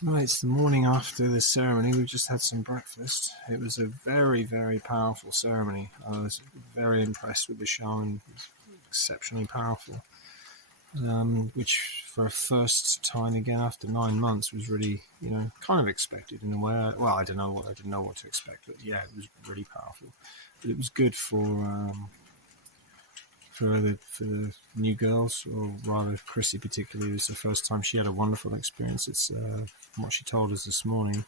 Right, it's the morning after the ceremony. We've just had some breakfast. It was a very, very powerful ceremony. I was very impressed with the shaman. It was exceptionally powerful, which for a first time again after 9 months was really, kind of expected in a way. Well, I didn't know what to expect, but yeah, it was really powerful. But it was good for the new girls, or rather Chrissy particularly. It was the first time she had a wonderful experience. It's from what she told us this morning.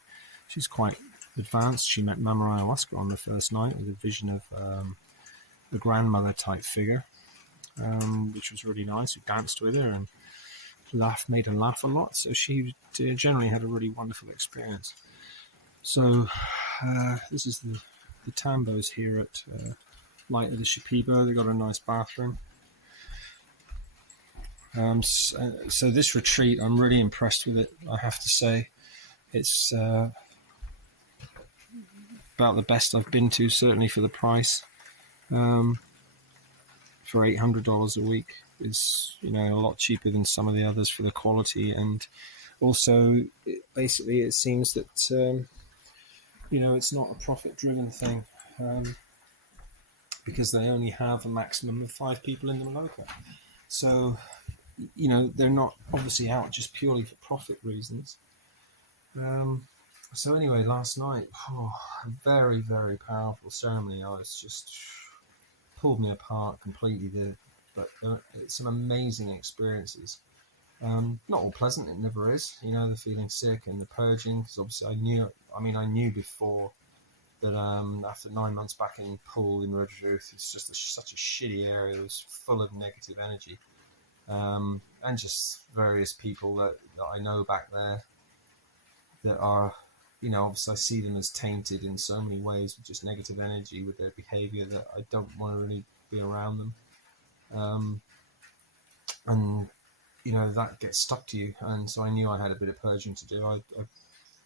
She's quite advanced. She met Mama Ayahuasca on the first night with a vision of a grandmother type figure, which was really nice. We danced with her and made her laugh a lot. So she generally had a really wonderful experience. So this is the Tambos here at Light of the Shipibo. They got a nice bathroom. So this retreat, I'm really impressed with it. I have to say, it's about the best I've been to, certainly for the price. For $800 a week is a lot cheaper than some of the others for the quality, and also basically it seems that it's not a profit-driven thing. Because they only have a maximum of 5 people in the Maloka. So they're not obviously out just purely for profit reasons. So anyway, last night, a very, very powerful ceremony. I was just pulled me apart completely. But some amazing experiences. Not all pleasant, it never is. The feeling sick and the purging, because obviously I knew before that after 9 months back in Poole in Redruth, it's just such a shitty area. It was full of negative energy. And just various people that I know back there that are, obviously I see them as tainted in so many ways with just negative energy with their behaviour that I don't want to really be around them. And, that gets stuck to you. And so I knew I had a bit of purging to do. I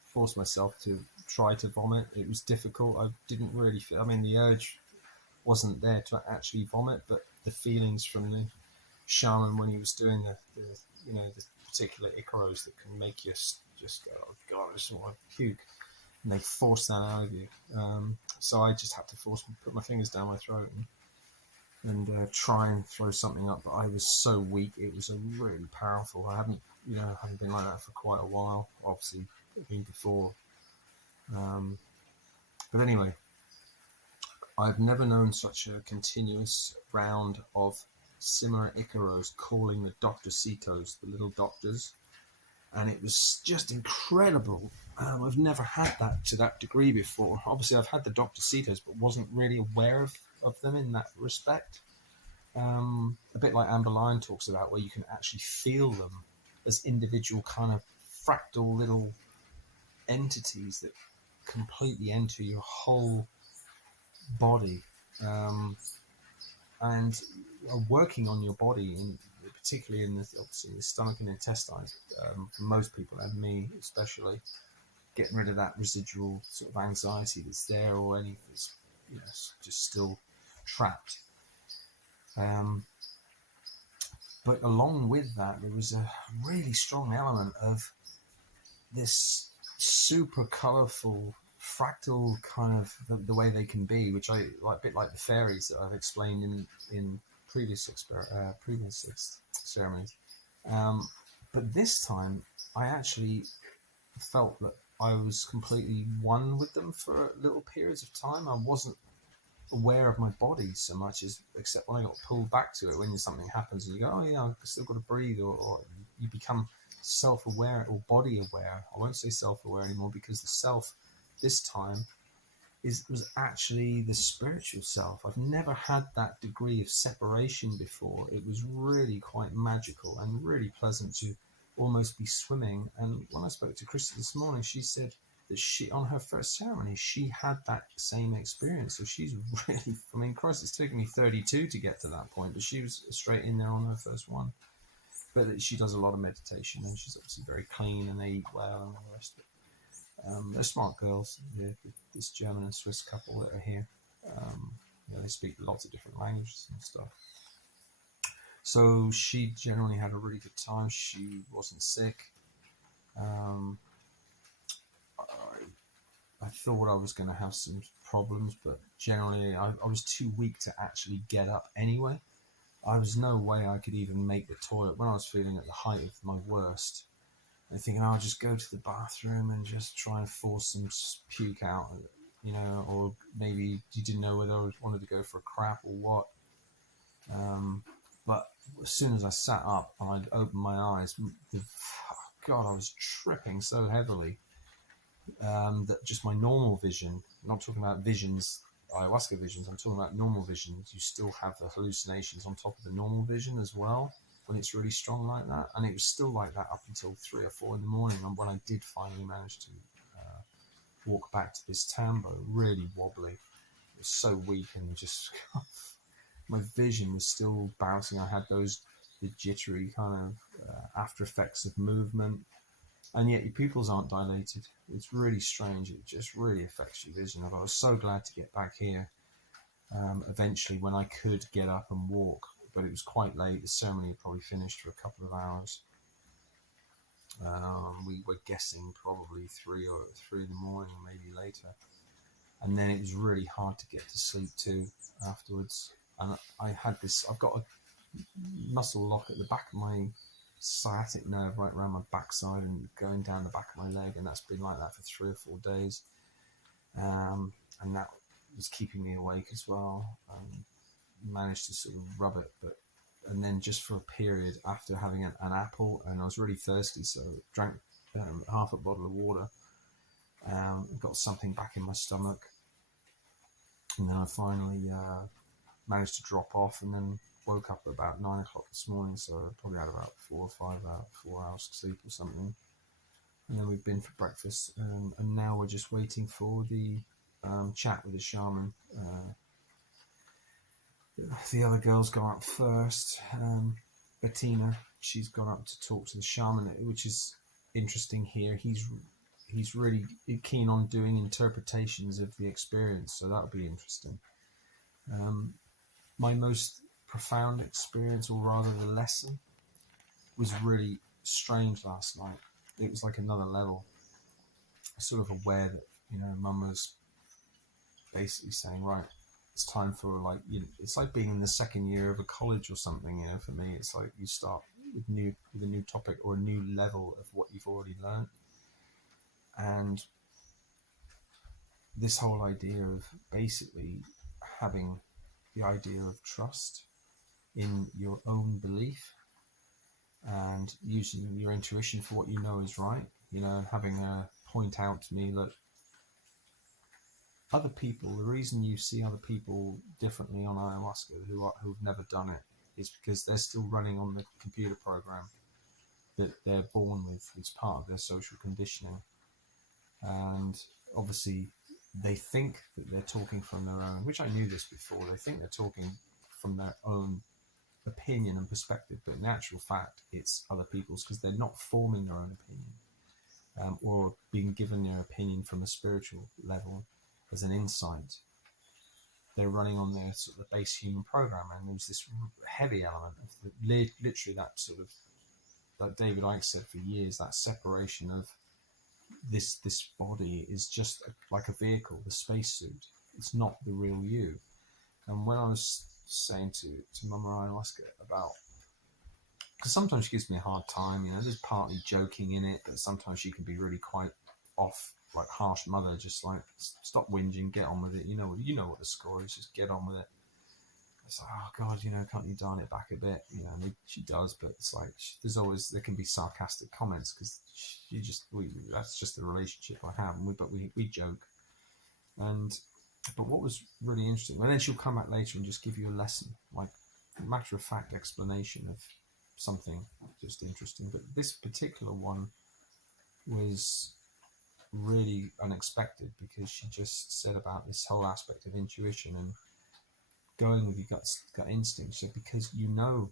forced myself to try to vomit. It was difficult. I didn't really feel, the urge wasn't there to actually vomit, but the feelings from the shaman when he was doing the particular icaros that can make you just go, oh god, I just want to puke, and they force that out of you. So I just had to put my fingers down my throat and try and throw something up, but I was so weak. It was a really powerful. I haven't been like that for quite a while. Obviously, been before, but anyway, I've never known such a continuous round of similar icaros calling the doctorcitos, the little doctors, and it was just incredible. I've never had that to that degree before. Obviously, I've had the doctorcitos, but wasn't really aware of them in that respect. A bit like Amber Lyon talks about, where you can actually feel them as individual kind of fractal little entities that completely enter your whole body, and are working on your body, particularly in obviously the stomach and intestines. For most people, and me especially, getting rid of that residual sort of anxiety that's there, or any that's just still trapped. But along with that, there was a really strong element of this super colourful fractal kind of the way they can be, which I like, a bit like the fairies that I've explained in previous ceremonies. But this time, I actually felt that I was completely one with them for little periods of time. I wasn't aware of my body so much as except when I got pulled back to it when something happens and you go, oh yeah, I've still got to breathe, or you become self-aware or body aware. I won't say self-aware anymore, because the self this time was actually the spiritual self. I've never had that degree of separation before. It was really quite magical and really pleasant to almost be swimming. And when I spoke to Christy this morning, she said that she, on her first ceremony, she had that same experience. So she's really, Christ, it's taken me 32 to get to that point, but she was straight in there on her first one. But she does a lot of meditation, and she's obviously very clean, and they eat well and all the rest of it. They're smart girls, this German and Swiss couple that are here. They speak lots of different languages and stuff. So she generally had a really good time. She wasn't sick. I thought I was going to have some problems, but generally I was too weak to actually get up anyway. I was no way I could even make the toilet when I was feeling at the height of my worst. And thinking, I'll just go to the bathroom and just try and force some puke out, or maybe you didn't know whether I wanted to go for a crap or what. But as soon as I sat up and I'd opened my eyes, God, I was tripping so heavily that just my normal vision, I'm not talking about visions, ayahuasca visions, I'm talking about normal visions, you still have the hallucinations on top of the normal vision as well when it's really strong like that. And it was still like that up until 3 or 4 in the morning, and when I did finally manage to walk back to this tambo, really wobbly, it was so weak, and just my vision was still bouncing. I had the jittery kind of after effects of movement, and yet your pupils aren't dilated. It's really strange. It just really affects your vision. I was so glad to get back here eventually when I could get up and walk, but it was quite late. The ceremony had probably finished for a couple of hours. We were guessing probably 3 in the morning, maybe later. And then it was really hard to get to sleep too afterwards. And I've got a muscle lock at the back of my sciatic nerve right around my backside and going down the back of my leg, and that's been like that for 3 or 4 days. And that was keeping me awake as well. Managed to sort of rub it, and then just for a period after having an apple, and I was really thirsty, so drank half a bottle of water, got something back in my stomach, and then I finally managed to drop off, and then woke up at about 9 o'clock this morning, so I probably had about 4 hours sleep or something. And then we've been for breakfast, and now we're just waiting for the chat with the shaman. The other girl's gone up first. Bettina, she's gone up to talk to the shaman, which is interesting here. He's really keen on doing interpretations of the experience, so that'll be interesting. My most profound experience, or rather the lesson, was really strange last night. It was like another level. Sort of aware that, Mum was basically saying, right, it's time for it's like being in the second year of a college or something. For me, it's like you start with a new topic or a new level of what you've already learned. And this whole idea of basically having the idea of trust in your own belief and using your intuition for what you know is right, and having a point out to me that other people, the reason you see other people differently on ayahuasca who've never done it is because they're still running on the computer program that they're born with. It's part of their social conditioning. And obviously they think that they're talking from their own, which I knew this before, they think they're talking from their own opinion and perspective, but in actual fact it's other people's, because they're not forming their own opinion or being given their opinion from a spiritual level as an insight. They're running on their sort of base human program, and there's this heavy element of literally that sort of, like David Icke said for years, that separation of this body is just like a vehicle, the spacesuit. It's not the real you. And when I was saying to Mama Ayahuasca about, because sometimes she gives me a hard time, there's partly joking in it, but sometimes she can be really quite off, like harsh mother, just like, stop whinging, get on with it. You know what the score is, just get on with it. It's like, oh God, can't you dial it back a bit? She does, but it's like there can be sarcastic comments, because that's just the relationship I have, and we joke. But what was really interesting, and then she'll come back later and just give you a lesson, like a matter of fact explanation of something just interesting. But this particular one was really unexpected, because she just said about this whole aspect of intuition and going with your gut instinct. So because you know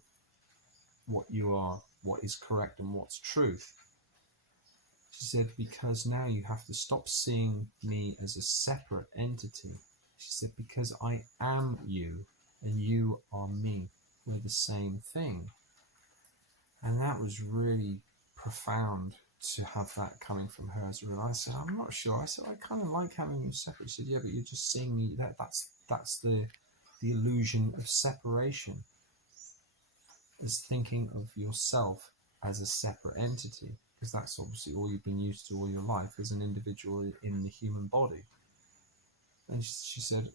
what you are, what is correct and what's truth, she said, because now you have to stop seeing me as a separate entity. She said, because I am you and you are me. We're the same thing. And that was really profound to have that coming from her as a real. I said, I'm not sure. I said, I kind of like having you separate. She said, yeah, but you're just seeing me. That's the illusion of separation, is thinking of yourself as a separate entity, because that's obviously all you've been used to all your life as an individual in the human body. And she said,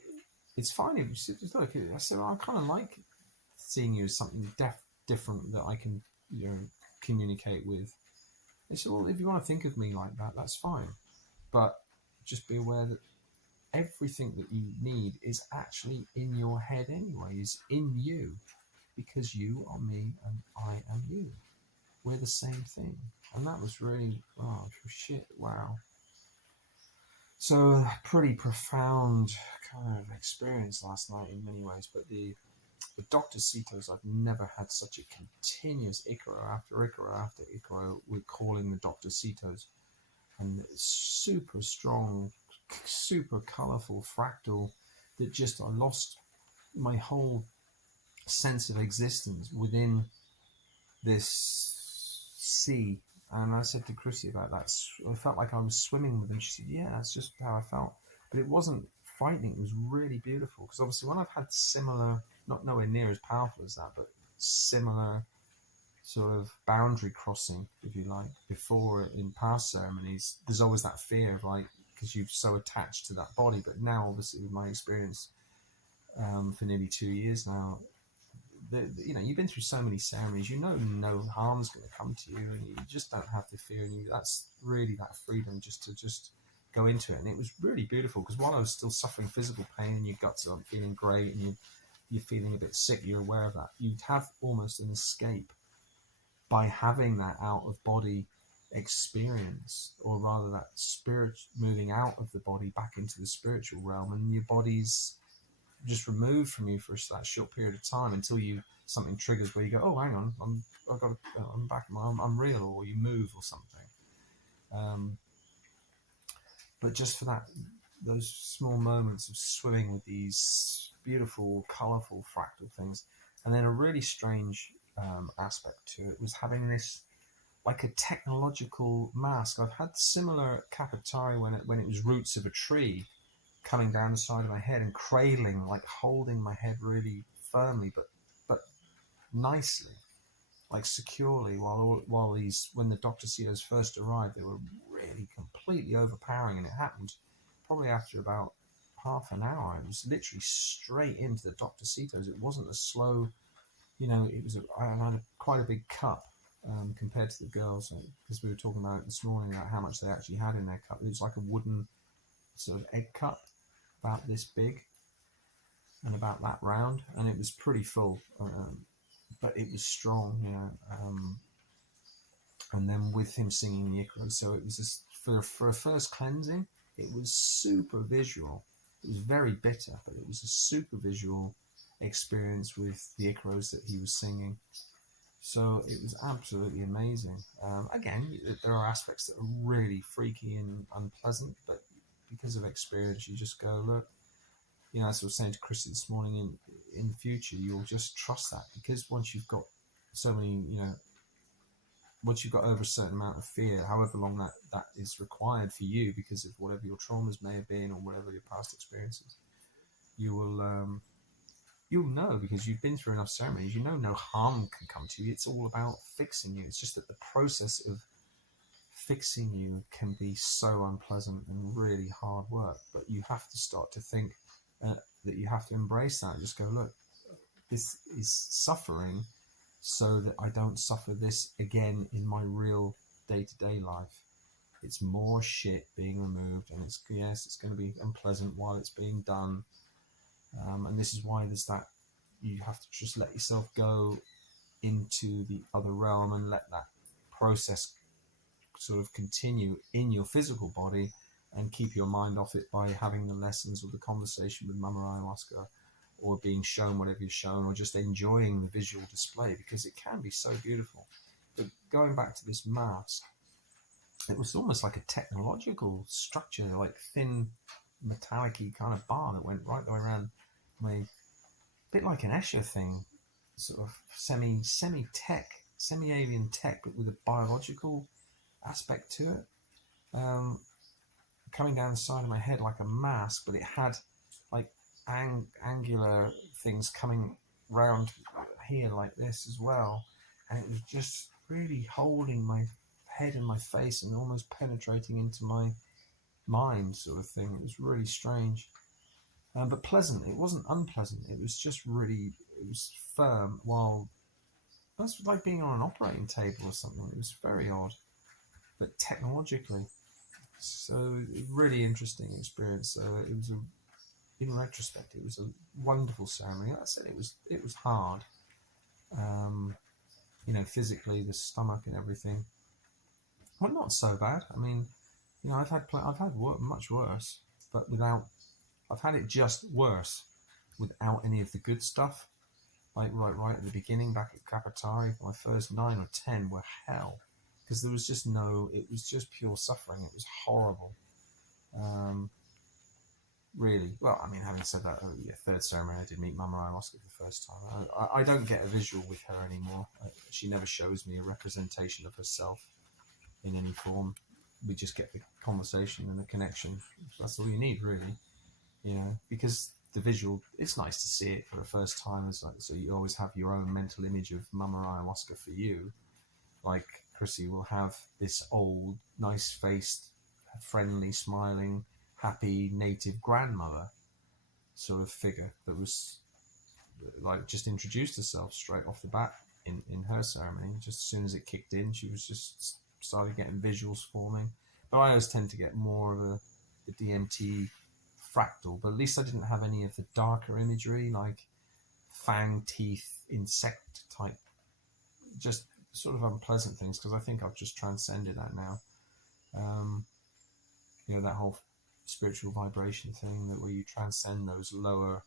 it's fine if you said, look. I said, well, I kind of like seeing you as something different that I can, communicate with. They said, well, if you want to think of me like that, that's fine. But just be aware that everything that you need is actually in your head anyway, is in you, because you are me and I am you. We're the same thing. And that was really, oh shit, wow. So a pretty profound kind of experience last night in many ways. But the Dr. Citos, I've never had such a continuous Icaro after Icaro after Icaro. We're calling the Dr. Citos. And super strong, super colourful fractal that just, I lost my whole sense of existence within this sea. And I said to Chrissy about that, I felt like I was swimming with him. She said, yeah, that's just how I felt. But it wasn't frightening, it was really beautiful. Because obviously when I've had similar, not nowhere near as powerful as that, but similar sort of boundary crossing, if you like, before in past ceremonies, there's always that fear of, like, because you're so attached to that body. But now, obviously, with my experience for nearly 2 years now, you've been through so many ceremonies, no harm's going to come to you, and you just don't have the fear. And that's really that freedom just to go into it. And it was really beautiful, because while I was still suffering physical pain, and your guts are feeling great, and you're feeling a bit sick, you're aware of that. You'd have almost an escape by having that out of body experience, or rather that spirit moving out of the body back into the spiritual realm, and your body's just removed from you for that short period of time until something triggers where you go, oh, hang on, I'm back, I'm real, or you move or something. But just for those small moments of swimming with these beautiful, colourful fractal things, and then a really strange aspect to it was having this like a technological mask. I've had similar capitari when it was roots of a tree coming down the side of my head and cradling, like holding my head really firmly, but nicely, like securely. While these, when the Dr. Citos first arrived, they were really completely overpowering, and it happened probably after about half an hour. It was literally straight into the Dr. Citos. It wasn't a slow. It was. I had quite a big cup compared to the girls, because we were talking about it this morning, about how much they actually had in their cup. It was like a wooden sort of egg cup, about this big and about that round, and it was pretty full, but it was strong, and then with him singing the Icaro, so it was just, for a first cleansing, it was super visual. It was very bitter, but it was a super visual experience with the Icaros that he was singing. So it was absolutely amazing. Again, there are aspects that are really freaky and unpleasant, but because of experience, you just go, look, as I was saying to Chrissy this morning, in the future, you'll just trust that, because once you've got so many, once you've got over a certain amount of fear, however long that is required for you, because of whatever your traumas may have been or whatever your past experiences, you will, you'll know, because you've been through enough ceremonies, no harm can come to you. It's all about fixing you. It's just that the process of fixing you can be so unpleasant and really hard work, but you have to start to think that you have to embrace that and just go, look, this is suffering, so that I don't suffer this again in my real day-to-day life. It's more shit being removed, and it's going to be unpleasant while it's being done, and this is why there's that, you have to just let yourself go into the other realm and let that process sort of continue in your physical body, and keep your mind off it by having the lessons or the conversation with Mama Ayahuasca, or being shown whatever you're shown, or just enjoying the visual display, because it can be so beautiful. But going back to this mask, it was almost like a technological structure, like thin metallic-y kind of bar that went right the way around my, bit like an Escher thing, sort of semi-tech, semi-alien tech, but with a biological aspect to it, coming down the side of my head like a mask, but it had like angular things coming round here like this as well, and it was just really holding my head and my face and almost penetrating into my mind, sort of thing. It was really strange, but pleasant. It wasn't unpleasant. It was just really, it was firm. While that's like being on an operating table or something. It was very odd, but technologically, so really interesting experience. It was in retrospect, it was a wonderful ceremony. Like I said, it was hard, um, physically, the stomach and everything. Well, not so bad. I mean, I've had much worse, but without I've had it just worse without any of the good stuff. Like right at the beginning, back at Kapatari, my first 9 or 10 were hell because there was just no. It was just pure suffering. It was horrible. Um, Really. Well, I mean, having said that, third ceremony, I did meet Mama Ayahuasca for the first time. I don't get a visual with her anymore. She never shows me a representation of herself in any form. We just get the conversation and the connection. That's all you need, really. Because the visual, it's nice to see it for the first time. It's like, so you always have your own mental image of Mama Ayahuasca for you. Like Chrissy will have this old, nice-faced, friendly, smiling, happy native grandmother sort of figure that was like just introduced herself straight off the bat in her ceremony. Just as soon as it kicked in, she was just started getting visuals forming. But I always tend to get more of the DMT fractal, but at least I didn't have any of the darker imagery like fang teeth insect type, just sort of unpleasant things, because I think I've just transcended that now. That whole spiritual vibration thing, that where you transcend those lower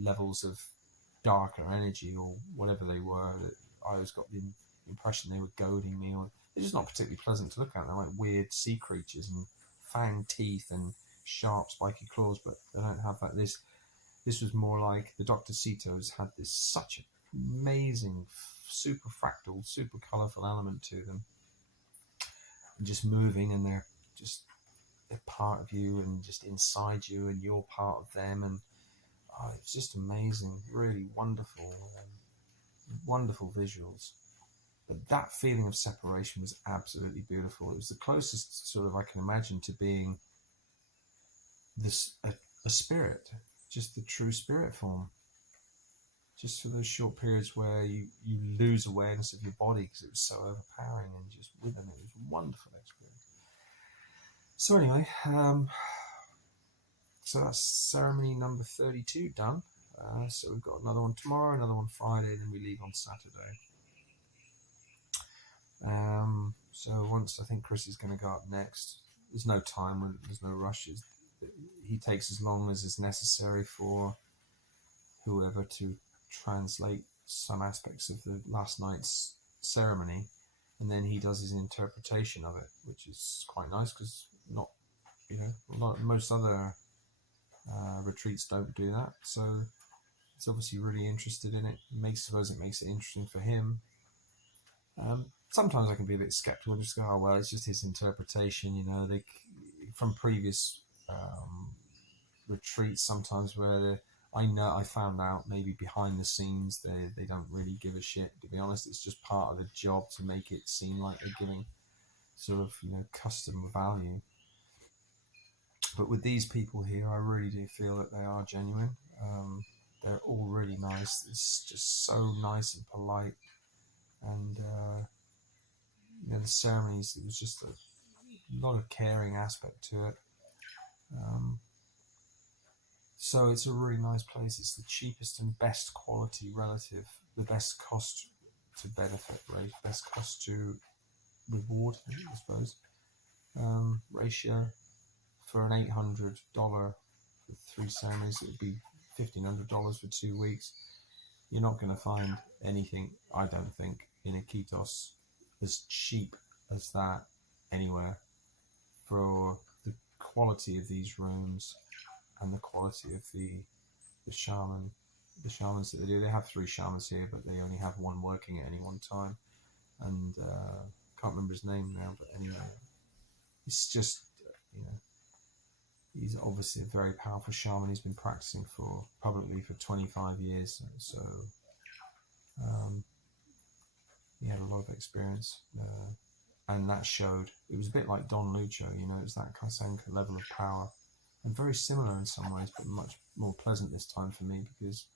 levels of darker energy or whatever they were, that I always got the impression they were goading me, or they're just not particularly pleasant to look at. They're like weird sea creatures and fang teeth and sharp spiky claws, but they don't have that. This was more like the Dr. Citos had this such amazing super fractal, super colourful element to them, and just moving, and they're part of you and just inside you, and you're part of them, and it's just amazing, really wonderful, wonderful visuals. But that feeling of separation was absolutely beautiful. It was the closest sort of I can imagine to being this a spirit, just the true spirit form. Just for those short periods where you lose awareness of your body because it was so overpowering, and just with them, it was a wonderful experience. So anyway, so that's ceremony number 32 done. So we've got another one tomorrow, another one Friday, then we leave on Saturday. So once I think Chris is going to go up next. There's no time, there's no rushes. He takes as long as is necessary for whoever to translate some aspects of the last night's ceremony, and then he does his interpretation of it, which is quite nice because most other retreats don't do that. So it's obviously really interested in it. Suppose it makes it interesting for him. Sometimes I can be a bit skeptical and just go, oh well, it's just his interpretation. From previous retreats, sometimes where I found out maybe behind the scenes they don't really give a shit. To be honest, it's just part of the job to make it seem like they're giving sort of custom value. But with these people here, I really do feel that they are genuine. They're all really nice. It's just so nice and polite, and the ceremonies, it was just a lot of caring aspect to it. So it's a really nice place. It's the cheapest and best quality relative, the best cost to benefit rate, best cost to reward, I suppose, ratio. For an $800 for 3 ceremonies, it would be $1,500 for 2 weeks. You're not going to find anything, I don't think, in Iquitos as cheap as that anywhere, for the quality of these rooms and the quality of the shamans that they do. They have 3 shamans here, but they only have 1 working at any one time, and can't remember his name now, but anyway, it's just, you know, he's obviously a very powerful shaman. He's been practicing publicly for 25 years, so he had a lot of experience, and that showed. It was a bit like Don Lucho, you know, it was that kind of same level of power, and very similar in some ways, but much more pleasant this time for me because,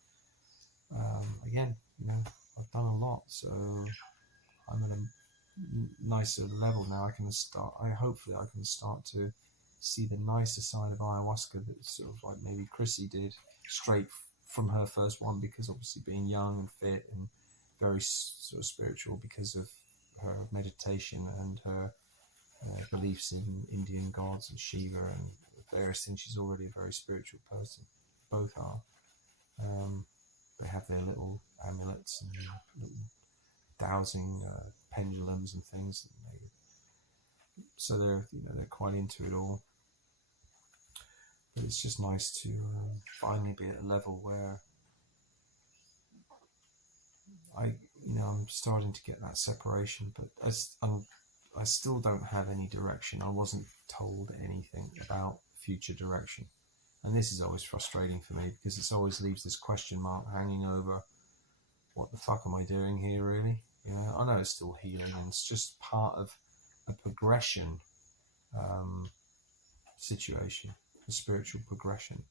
again, you know, I've done a lot, so I'm at a nicer level now. Hopefully I can start to see the nicer side of ayahuasca that sort of like maybe Chrissy did straight from her first one, because obviously being young and fit and very sort of spiritual because of her meditation and her beliefs in Indian gods and Shiva and various things. She's already a very spiritual person. Both are. They have their little amulets and little dowsing pendulums and things. So they're quite into it all. But it's just nice to finally be at a level where I'm starting to get that separation, but I still don't have any direction. I wasn't told anything about future direction. And this is always frustrating for me because it always leaves this question mark hanging over, what the fuck am I doing here, really? You know, I know it's still healing and it's just part of a progression situation, a spiritual progression.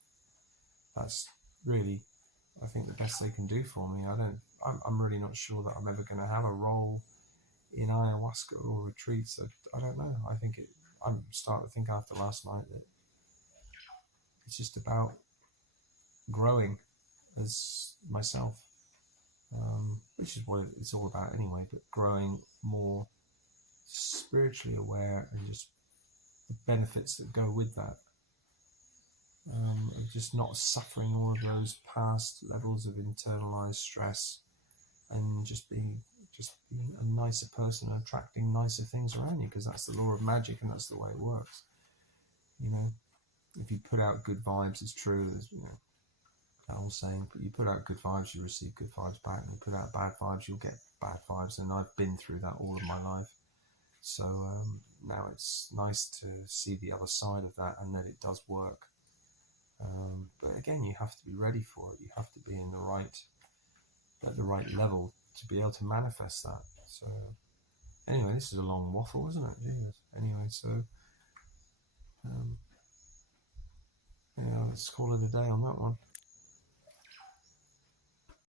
That's really, I think, the best they can do for me. I'm really not sure that I'm ever going to have a role in ayahuasca or retreats. I don't know. I'm starting to think after last night that it's just about growing as myself, which is what it's all about anyway, but growing more spiritually aware and just the benefits that go with that. Of just not suffering all of those past levels of internalized stress and just being a nicer person and attracting nicer things around you, because that's the law of magic and that's the way it works. You know, if you put out good vibes, it's true, there's, you know, that whole saying, but you put out good vibes, you receive good vibes back, and you put out bad vibes, you'll get bad vibes, and I've been through that all of my life. So now it's nice to see the other side of that and that it does work. But again, you have to be ready for it. You have to be at the right level to be able to manifest that. So anyway, this is a long waffle, isn't it? Jesus. Anyway, so let's call it a day on that one.